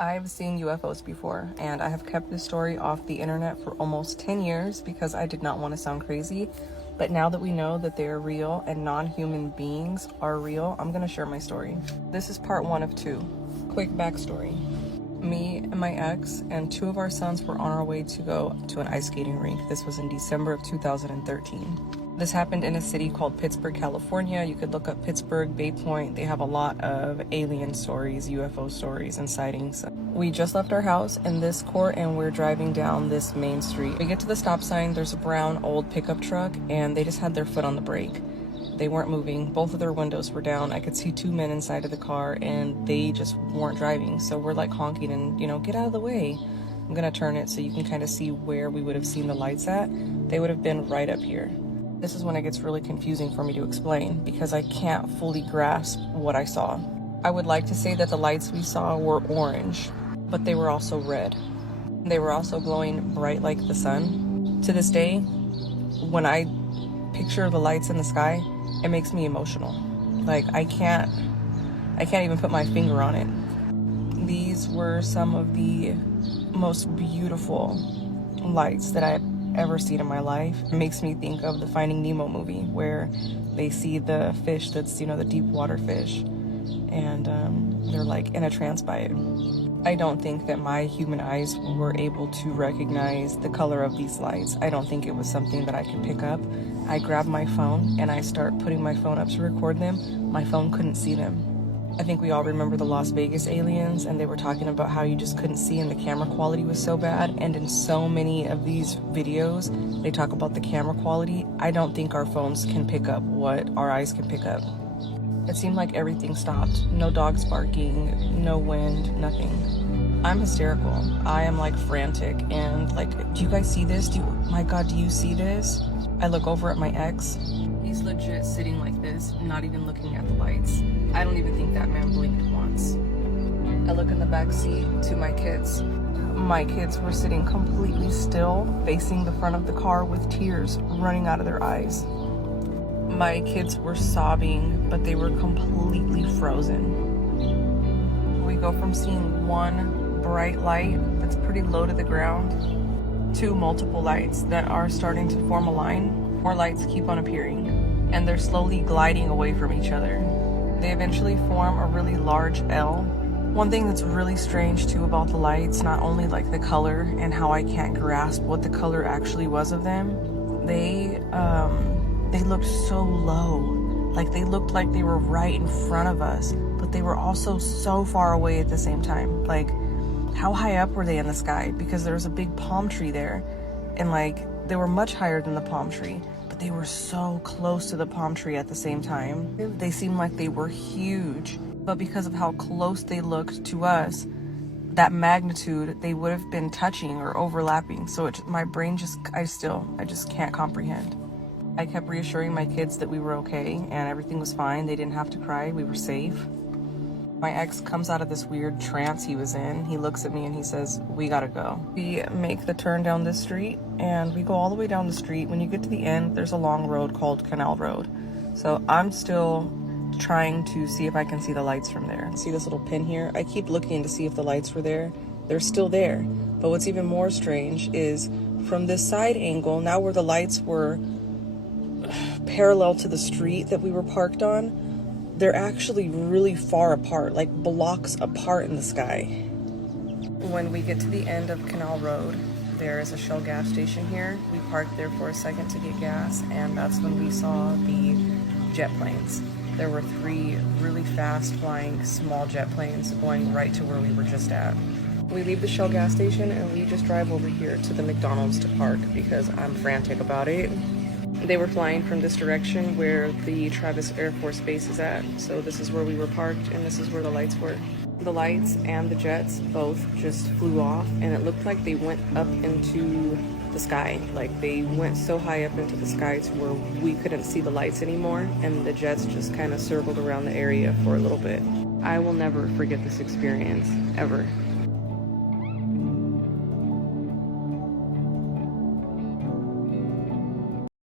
I've seen UFOs before, and I have kept this story off the internet for almost 10 years because I did not want to sound crazy. But now that we know that they are real and non-human beings are real, I'm going to share my story. This is part 1 of 2. Quick backstory. Me and my ex and 2 of our sons were on our way to go to an ice skating rink. This was in December of 2013. This happened in a city called Pittsburg, California. You could look up Pittsburg, Bay Point. They have a lot of alien stories, UFO stories, and sightings. We just left our house in this court and we're driving down this main street. We get to the stop sign. There's a brown old pickup truck and they just had their foot on the brake. They weren't moving. Both of their windows were down. I could see 2 men inside of the car and they just weren't driving. So we're like honking and, get out of the way. I'm gonna turn it so you can kind of see where we would have seen the lights at. They would have been right up here. This is when it gets really confusing for me to explain because I can't fully grasp what I saw. I would like to say that the lights we saw were orange, but they were also red. They were also glowing bright like the sun. To this day, when I picture the lights in the sky, it makes me emotional. Like I can't even put my finger on it. These were some of the most beautiful lights that I've ever seen in my life. It makes me think of the Finding Nemo movie where they see the fish that's, the deep water fish, and they're like in a trance by it. I don't think that my human eyes were able to recognize the color of these lights. I don't think it was something that I could pick up. I grabbed my phone and I start putting my phone up to record them. My phone couldn't see them. I think we all remember the Las Vegas aliens, and they were talking about how you just couldn't see and the camera quality was so bad. And in so many of these videos, they talk about the camera quality. I don't think our phones can pick up what our eyes can pick up. It seemed like everything stopped. No dogs barking, no wind, nothing. I'm hysterical. I am like frantic and like, do you guys see this? My God, do you see this? I look over at my ex. He's legit sitting like this, not even looking at the lights. I don't even think that man blinked once. I look in the back seat to my kids. My kids were sitting completely still, facing the front of the car with tears running out of their eyes. My kids were sobbing, but they were completely frozen. We go from seeing one bright light that's pretty low to the ground to multiple lights that are starting to form a line. More lights keep on appearing, and they're slowly gliding away from each other. They eventually form a really large L. One thing that's really strange too about the lights, not only like the color and how I can't grasp what the color actually was of them, they looked so low. Like they looked like they were right in front of us, but they were also so far away at the same time. Like, how high up were they in the sky? Because there was a big palm tree there, and like they were much higher than the palm tree, but they were so close to the palm tree at the same time. They seemed like they were huge, but because of how close they looked to us, that magnitude, they would have been touching or overlapping. So my brain I just can't comprehend. I kept reassuring my kids that we were okay and everything was fine. They didn't have to cry. We were safe. My ex comes out of this weird trance he was in. He looks at me and he says, "We gotta go." We make the turn down this street and we go all the way down the street. When you get to the end, there's a long road called Canal Road. So I'm still trying to see if I can see the lights from there. See this little pin here? I keep looking to see if the lights were there. They're still there. But what's even more strange is from this side angle, now where the lights were parallel to the street that we were parked on, they're actually really far apart, like blocks apart in the sky. When we get to the end of Canal Road, there is a Shell gas station here. We parked there for a second to get gas, and that's when we saw the jet planes. There were 3 really fast flying small jet planes going right to where we were just at. We leave the Shell gas station and we just drive over here to the McDonald's to park because I'm frantic about it. They were flying from this direction where the Travis Air Force Base is at. So this is where we were parked and this is where the lights were. The lights and the jets both just flew off and it looked like they went up into the sky. Like they went so high up into the sky to where we couldn't see the lights anymore, and the jets just kind of circled around the area for a little bit. I will never forget this experience, ever.